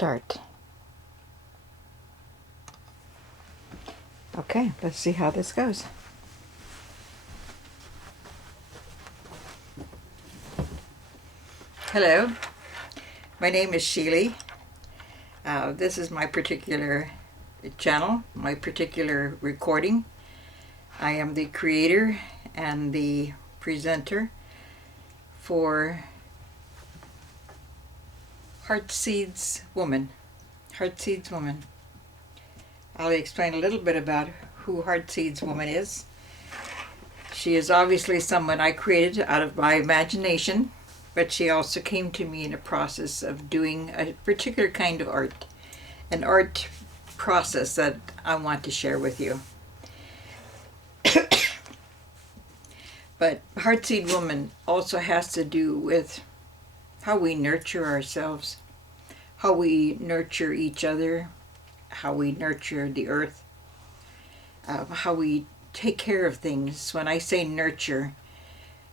start. Okay, let's see how this goes. Hello, my name is Sheely. This is my particular channel, my particular recording. I am the creator and the presenter for Heartseeds Woman. Heartseeds Woman. I'll explain a little bit about who Heartseeds Woman is. She is obviously someone I created out of my imagination, but she also came to me in a process of doing a particular kind of art, an art process that I want to share with you. But Heartseed Woman also has to do with how we nurture ourselves, how we nurture each other, how we nurture the earth, how we take care of things. When I say nurture,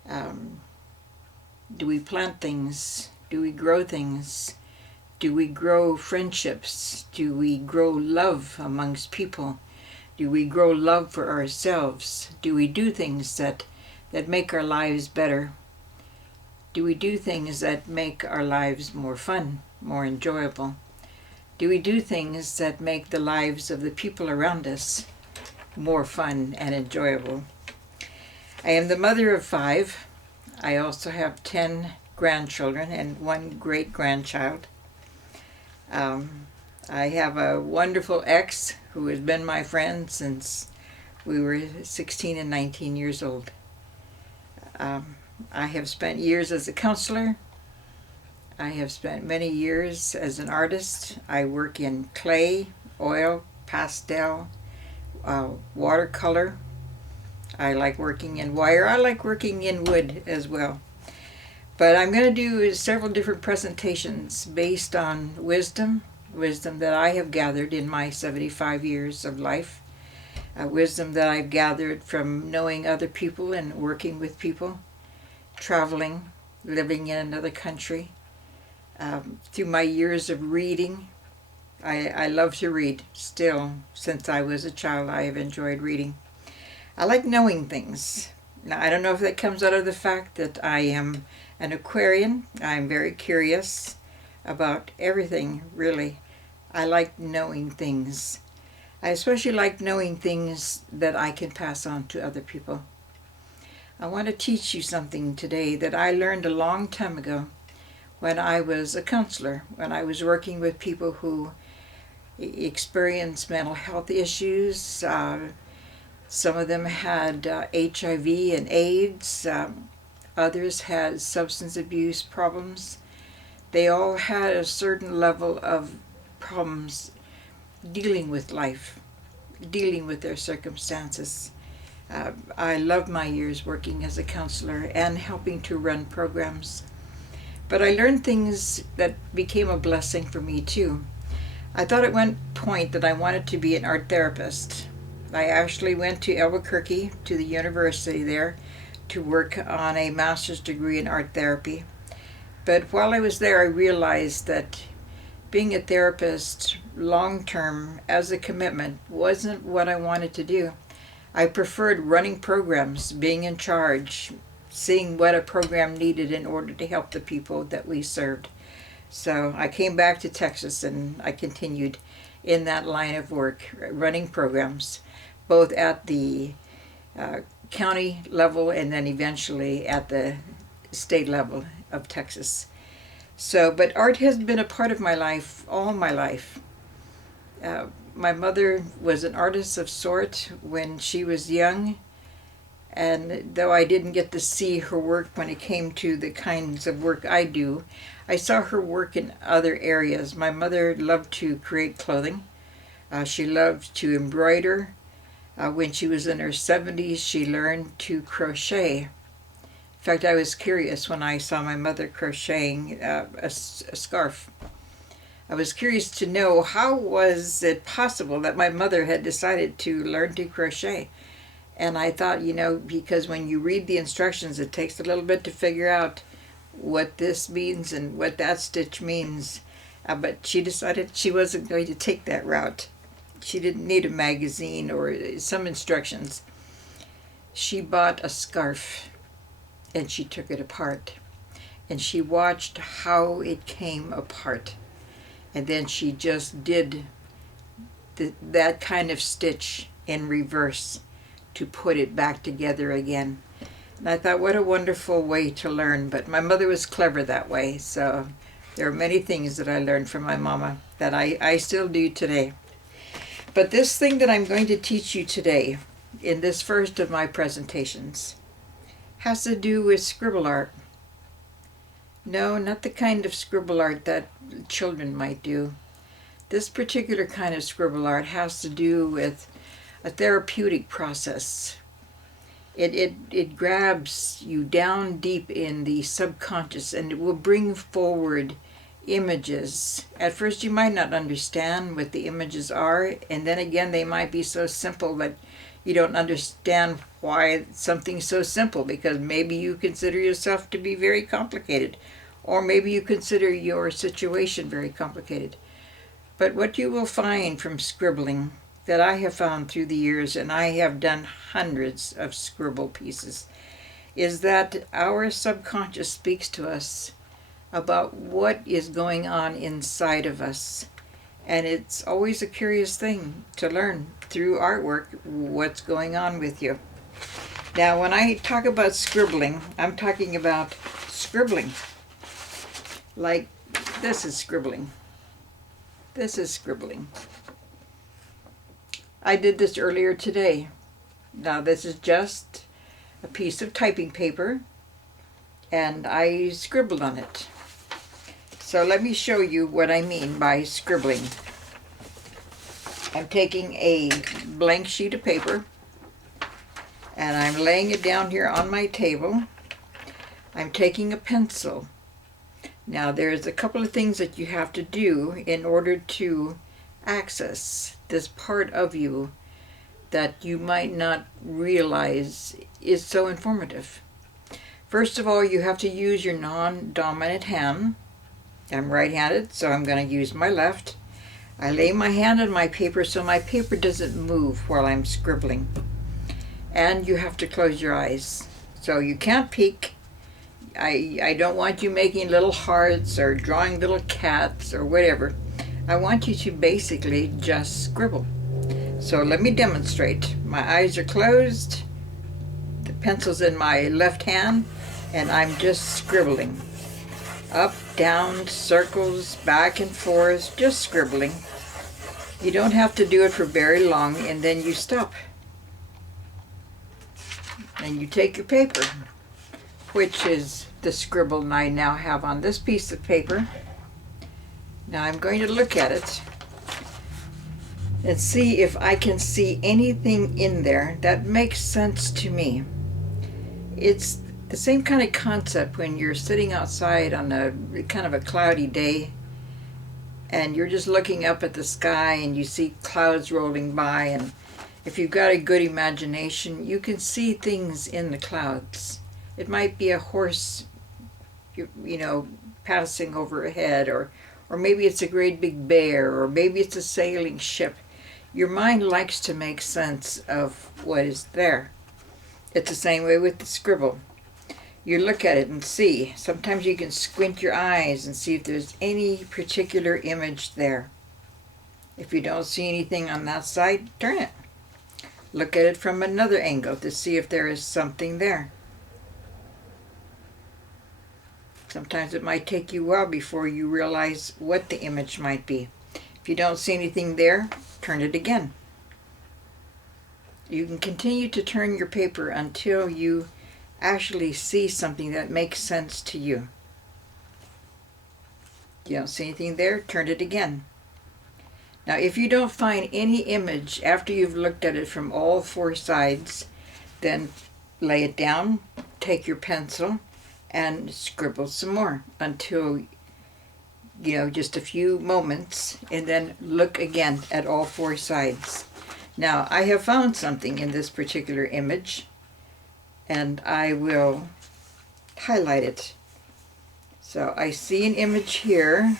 do we plant things? Do we grow things? Do we grow friendships? Do we grow love amongst people? Do we grow love for ourselves? Do we do things that make our lives better? Do we do things that make our lives more fun, more enjoyable? Do we do things that make the lives of the people around us more fun and enjoyable? I am the mother of 5. I also have 10 grandchildren and 1 great-grandchild. I have a wonderful ex who has been my friend since we were 16 and 19 years old. I have spent years as a counselor. I have spent many years as an artist. I work in clay, oil, pastel, watercolor. I like working in wire. I like working in wood as well. But I'm going to do several different presentations based on wisdom that I have gathered in my 75 years of life, wisdom that I've gathered from knowing other people and working with people, traveling, living in another country. Through my years of reading, I love to read. Still, since I was a child, I have enjoyed reading. I like knowing things. Now, I don't know if that comes out of the fact that I am an Aquarian. I'm very curious about everything, really. I like knowing things. I especially like knowing things that I can pass on to other people. I want to teach you something today that I learned a long time ago when I was a counselor, when I was working with people who experienced mental health issues. Some of them had HIV and AIDS. Others had substance abuse problems. They all had a certain level of problems dealing with life, dealing with their circumstances. I loved my years working as a counselor and helping to run programs. But I learned things that became a blessing for me too. I thought at one point that I wanted to be an art therapist. I actually went to Albuquerque, to the university there, to work on a master's degree in art therapy. But while I was there, I realized that being a therapist long-term as a commitment wasn't what I wanted to do. I preferred running programs, being in charge, seeing what a program needed in order to help the people that we served. So I came back to Texas and I continued in that line of work, running programs, both at the county level and then eventually at the state level of Texas. So, but art has been a part of my life, all my life. My mother was an artist of sort when she was young, and though I didn't get to see her work when it came to the kinds of work I do, I saw her work in other areas. My mother loved to create clothing. She loved to embroider. When she was in her 70s, she learned to crochet. In fact, I was curious when I saw my mother crocheting a scarf. I was curious to know how was it possible that my mother had decided to learn to crochet. And I thought, because when you read the instructions, it takes a little bit to figure out what this means and what that stitch means. But she decided she wasn't going to take that route. She didn't need a magazine or some instructions. She bought a scarf and she took it apart. And she watched how it came apart. And then she just did that kind of stitch in reverse to put it back together again. And I thought, what a wonderful way to learn. But my mother was clever that way. So there are many things that I learned from my mama that I still do today. But this thing that I'm going to teach you today, in this first of my presentations, has to do with scribble art. No, not the kind of scribble art that children might do. This particular kind of scribble art has to do with a therapeutic process. It grabs you down deep in the subconscious, and it will bring forward images. At first you might not understand what the images are, and then again they might be so simple that you don't understand why something's so simple, because maybe you consider yourself to be very complicated, or maybe you consider your situation very complicated. But what you will find from scribbling, that I have found through the years, and I have done hundreds of scribble pieces, is that our subconscious speaks to us about what is going on inside of us. And it's always a curious thing to learn through artwork what's going on with you. Now, when I talk about scribbling, I'm talking about scribbling. Like this is scribbling. This is scribbling. I did this earlier today. Now this is just a piece of typing paper and I scribbled on it. So let me show you what I mean by scribbling. I'm taking a blank sheet of paper and I'm laying it down here on my table. I'm taking a pencil. Now there's a couple of things that you have to do in order to access this part of you that you might not realize is so informative. First of all, you have to use your non-dominant hand. I'm right-handed, so I'm going to use my left. I lay my hand on my paper so my paper doesn't move while I'm scribbling. And you have to close your eyes. So you can't peek. I don't want you making little hearts or drawing little cats or whatever. I want you to basically just scribble. So let me demonstrate. My eyes are closed, the pencil's in my left hand, and I'm just scribbling. Up, down, circles, back and forth, just scribbling. You don't have to do it for very long, and then you stop. And you take your paper, which is the scribble I now have on this piece of paper. Now I'm going to look at it and see if I can see anything in there that makes sense to me. It's the same kind of concept when you're sitting outside on a kind of a cloudy day and you're just looking up at the sky and you see clouds rolling by, and if you've got a good imagination, you can see things in the clouds. It might be a horse, you know, passing overhead, or maybe it's a great big bear, or maybe it's a sailing ship. Your mind likes to make sense of what is there. It's the same way with the scribble. You look at it and see. Sometimes you can squint your eyes and see if there's any particular image there. If you don't see anything on that side, turn it. Look at it from another angle to see if there is something there. Sometimes it might take you a while before you realize what the image might be. If you don't see anything there, turn it again. You can continue to turn your paper until you actually see something that makes sense to you. You don't see anything there, turn it again. Now, if you don't find any image after you've looked at it from all four sides, then lay it down, take your pencil, and scribble some more until, just a few moments, and then look again at all four sides. Now, I have found something in this particular image, and I will highlight it. So I see an image here,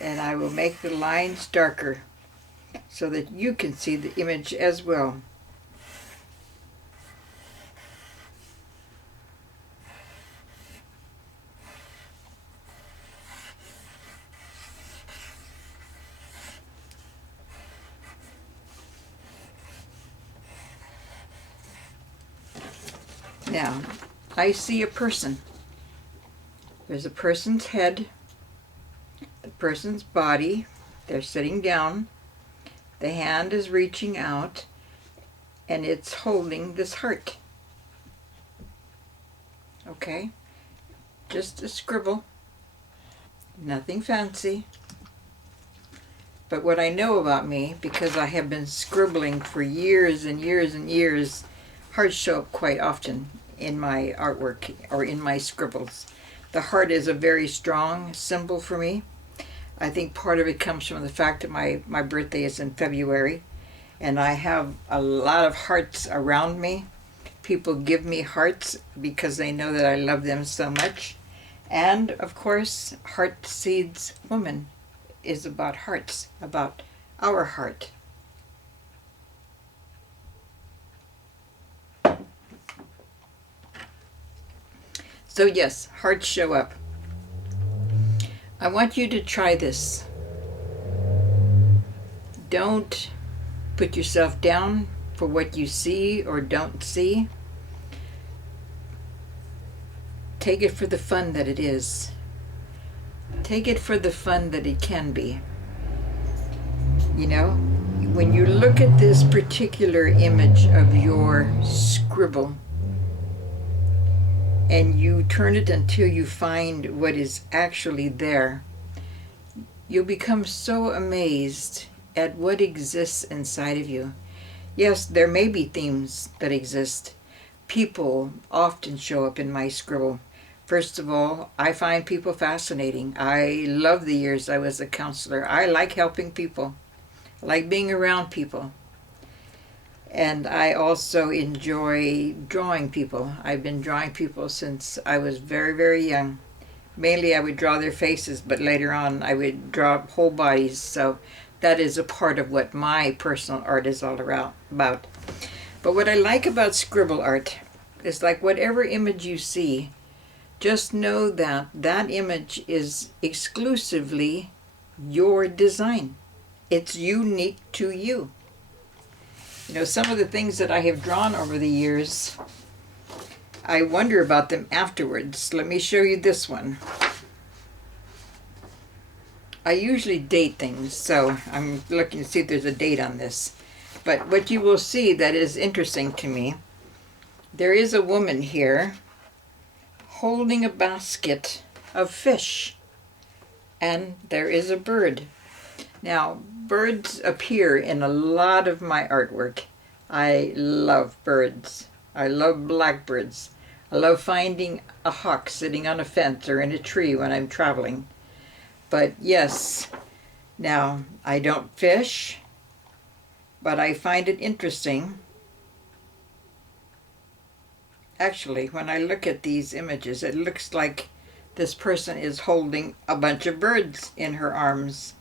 And I will make the lines darker so that you can see the image as well. Now, I see a person. There's a person's head, the person's body. They're sitting down. The hand is reaching out, and it's holding this heart. Okay? Just a scribble. Nothing fancy. But what I know about me, because I have been scribbling for years and years and years, hearts show up quite often in my artwork or in my scribbles. The heart is a very strong symbol for me. I think part of it comes from the fact that my birthday is in February, and I have a lot of hearts around me. People give me hearts because they know that I love them so much. And of course, Heart Seeds Woman is about hearts, about our heart. So yes, hearts show up. I want you to try this. Don't put yourself down for what you see or don't see. Take it for the fun that it is. Take it for the fun that it can be. You know, when you look at this particular image of your scribble, and you turn it until you find what is actually there, you'll become so amazed at what exists inside of you. Yes, there may be themes that exist. People often show up in my scribble. First of all, I find people fascinating. I love the years I was a counselor. I like helping people. I like being around people. And I also enjoy drawing people. I've been drawing people since I was very, very young. Mainly I would draw their faces, but later on I would draw whole bodies. So that is a part of what my personal art is all about. But what I like about scribble art is, like, whatever image you see, just know that that image is exclusively your design. It's unique to you. You know, some of the things that I have drawn over the years, I wonder about them afterwards. Let me show you this one. I usually date things, so I'm looking to see if there's a date on this. But what you will see that is interesting to me, there is a woman here holding a basket of fish, and there is a bird. Now, birds appear in a lot of my artwork. I love birds. I love blackbirds. I love finding a hawk sitting on a fence or in a tree when I'm traveling. But yes, now I don't fish, but I find it interesting. Actually, when I look at these images, it looks like this person is holding a bunch of birds in her arms.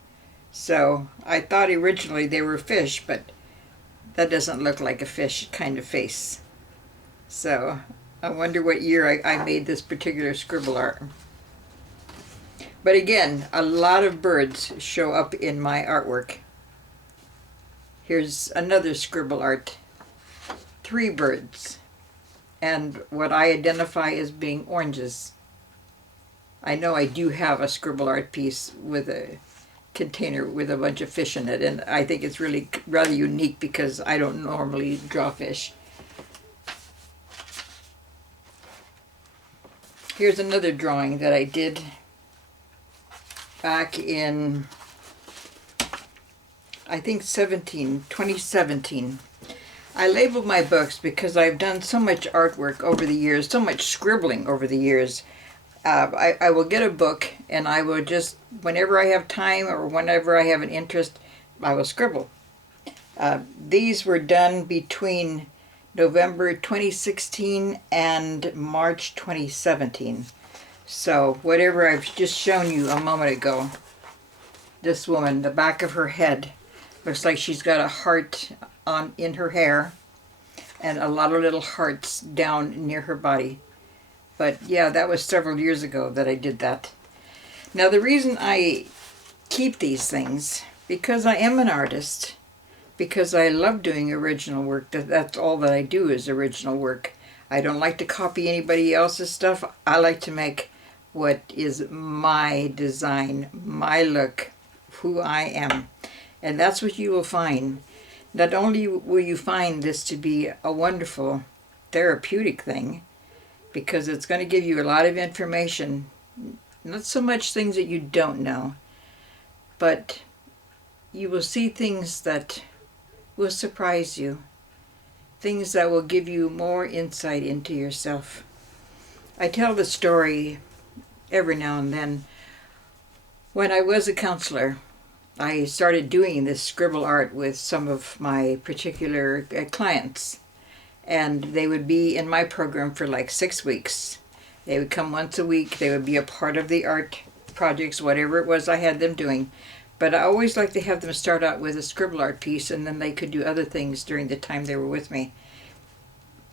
So I thought originally they were fish, but that doesn't look like a fish kind of face. So I wonder what year I made this particular scribble art. But again, a lot of birds show up in my artwork. Here's another scribble art. 3 birds. And what I identify as being oranges. I know I do have a scribble art piece with a container with a bunch of fish in it, and I think it's really rather unique because I don't normally draw fish. Here's another drawing that I did back in, I think 2017. I label my books because I've done so much artwork over the years, so much scribbling over the years. I will get a book and I will just, whenever I have time or whenever I have an interest, I will scribble. These were done between November 2016 and March 2017. So whatever I've just shown you a moment ago, this woman, the back of her head looks like she's got a heart in her hair and a lot of little hearts down near her body. But yeah, that was several years ago that I did that. Now the reason I keep these things, because I am an artist, because I love doing original work. That's all that I do is original work. I don't like to copy anybody else's stuff. I like to make what is my design, my look, who I am. And that's what you will find. Not only will you find this to be a wonderful therapeutic thing, because it's going to give you a lot of information, not so much things that you don't know, but you will see things that will surprise you, things that will give you more insight into yourself. I tell the story every now and then. When I was a counselor, I started doing this scribble art with some of my particular clients, and they would be in my program for like 6 weeks. They would come once a week. They would be a part of the art projects, whatever it was I had them doing. But I always like to have them start out with a scribble art piece, and then they could do other things during the time they were with me.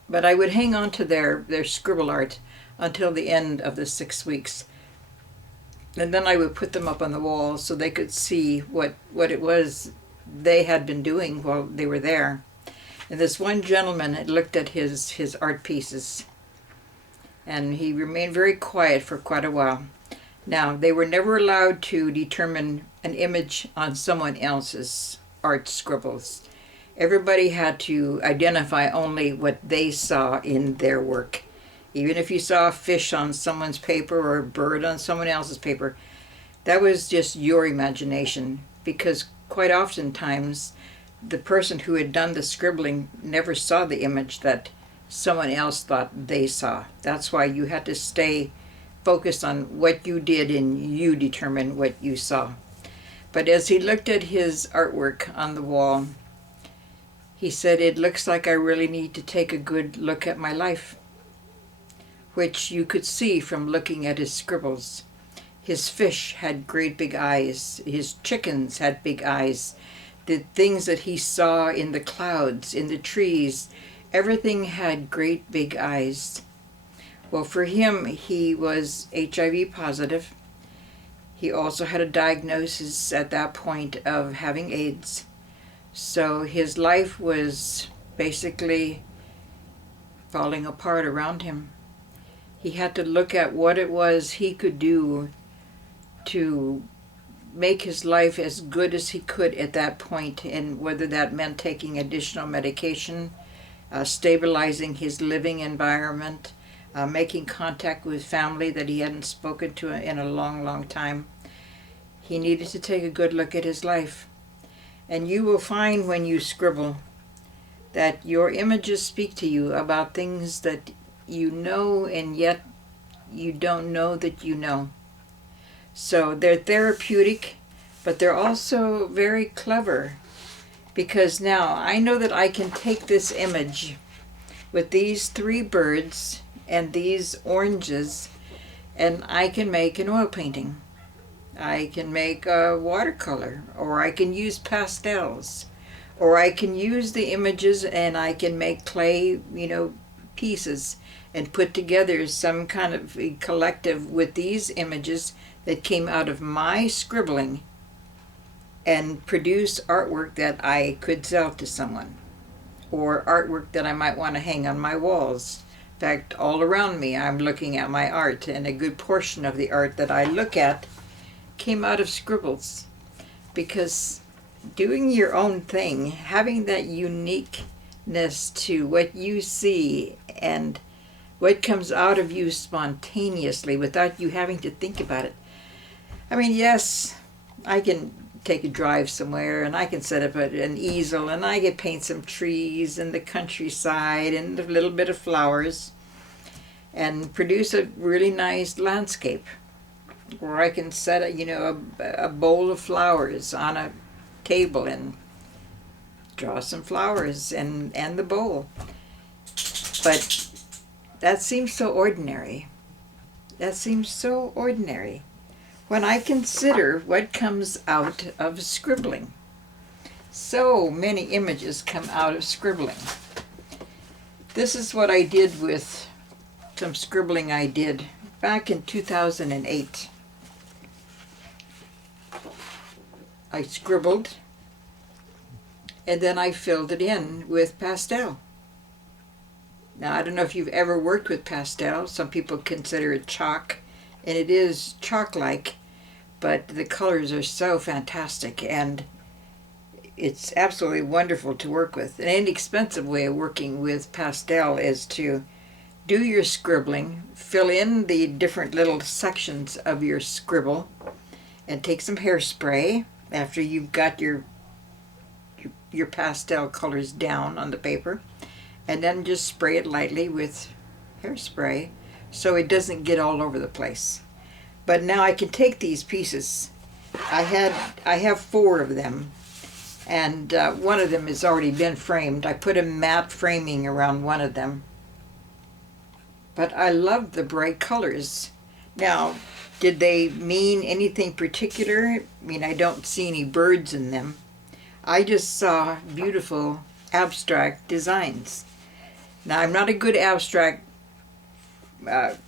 But I would hang on to their scribble art until the end of the 6 weeks. And then I would put them up on the wall so they could see what it was they had been doing while they were there. And this one gentleman had looked at his art pieces, and he remained very quiet for quite a while. Now, they were never allowed to determine an image on someone else's art scribbles. Everybody had to identify only what they saw in their work. Even if you saw a fish on someone's paper or a bird on someone else's paper, that was just your imagination, because quite oftentimes the person who had done the scribbling never saw the image that someone else thought they saw. That's why you had to stay focused on what you did and you determine what you saw. But as he looked at his artwork on the wall, he said, "It looks like I really need to take a good look at my life," which you could see from looking at his scribbles. His fish had great big eyes. His chickens had big eyes. The things that he saw in the clouds, in the trees, everything had great big eyes. Well, for him, he was HIV positive. He also had a diagnosis at that point of having AIDS. So his life was basically falling apart around him. He had to look at what it was he could do to make his life as good as he could at that point, and whether that meant taking additional medication, stabilizing his living environment, making contact with family that he hadn't spoken to in a long, long time. He needed to take a good look at his life. And you will find when you scribble that your images speak to you about things that you know and yet you don't know that you know. So they're therapeutic, but they're also very clever, because now I know that I can take this image with these 3 birds and these oranges, and I can make an oil painting. I can make a watercolor, or I can use pastels, or I can use the images and I can make clay, pieces and put together some kind of a collective with these images that came out of my scribbling and produce artwork that I could sell to someone, or artwork that I might want to hang on my walls. In fact, all around me I'm looking at my art, and a good portion of the art that I look at came out of scribbles, because doing your own thing, having that uniqueness to what you see and what comes out of you spontaneously without you having to think about it. I mean, yes, I can take a drive somewhere and I can set up an easel and I can paint some trees and the countryside and a little bit of flowers and produce a really nice landscape. Or I can set a bowl of flowers on a table and draw some flowers and the bowl. But that seems so ordinary. That seems so ordinary. when I consider what comes out of scribbling. So many images come out of scribbling. This is what I did with some scribbling I did back in 2008. I scribbled and then I filled it in with pastel. Now, I don't know if you've ever worked with pastel. Some people consider it chalk, and it is chalk-like, but the colors are so fantastic, and it's absolutely wonderful to work with. An inexpensive way of working with pastel is to do your scribbling, fill in the different little sections of your scribble, and take some hairspray after you've got your pastel colors down on the paper, and then just spray it lightly with hairspray so it doesn't get all over the place. But now I can take these pieces. I have 4 of them, and one of them has already been framed. I put a matte framing around one of them. But I love the bright colors. Now, did they mean anything particular? I mean, I don't see any birds in them. I just saw beautiful abstract designs. Now, I'm not a good abstract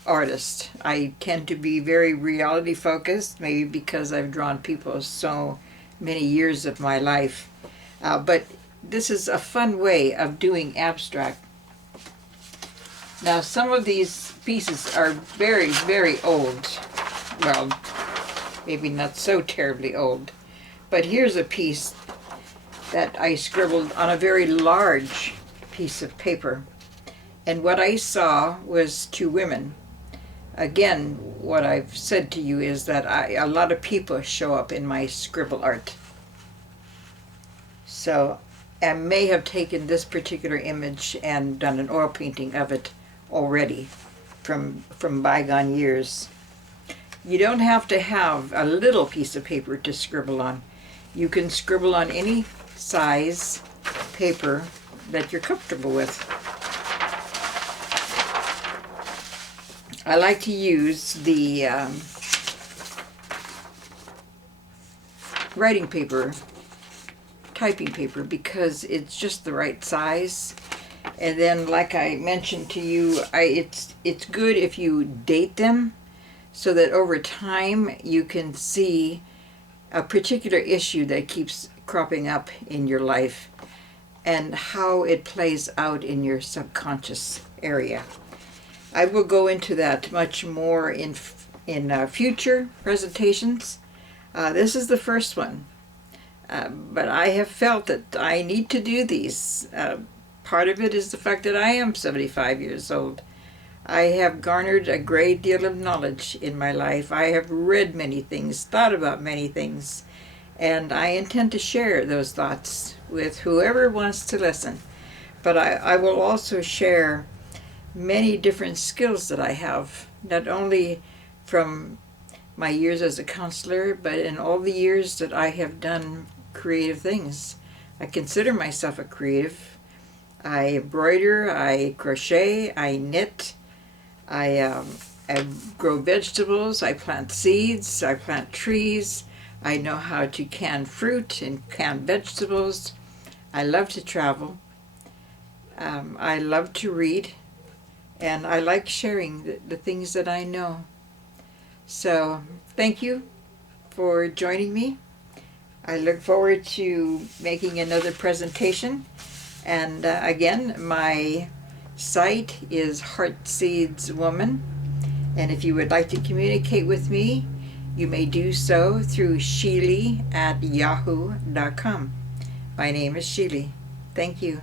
artist. I tend to be very reality focused, maybe because I've drawn people so many years of my life. But this is a fun way of doing abstract. Now, some of these pieces are very, very old. Well, maybe not so terribly old. But here's a piece that I scribbled on a very large piece of paper. And what I saw was 2 women. Again, what I've said to you is that a lot of people show up in my scribble art. So I may have taken this particular image and done an oil painting of it already from bygone years. You don't have to have a little piece of paper to scribble on. You can scribble on any size paper that you're comfortable with. I like to use the writing paper, typing paper, because it's just the right size. And then, like I mentioned to you, it's good if you date them so that over time you can see a particular issue that keeps cropping up in your life and how it plays out in your subconscious area. I will go into that much more in future presentations. This is the first one, but I have felt that I need to do these. Part of it is the fact that I am 75 years old. I have garnered a great deal of knowledge in my life. I have read many things, thought about many things, and I intend to share those thoughts with whoever wants to listen. But I will also share many different skills that I have, not only from my years as a counselor, but in all the years that I have done creative things. I consider myself a creative. I embroider, I crochet, I knit, I grow vegetables, I plant seeds, I plant trees, I know how to can fruit and can vegetables. I love to travel. I love to read, and I like sharing the things that I know. So thank you for joining me. I look forward to making another presentation. And again, my site is Heartseeds Woman. And if you would like to communicate with me, you may do so through Sheely@yahoo.com. My name is Sheely. Thank you.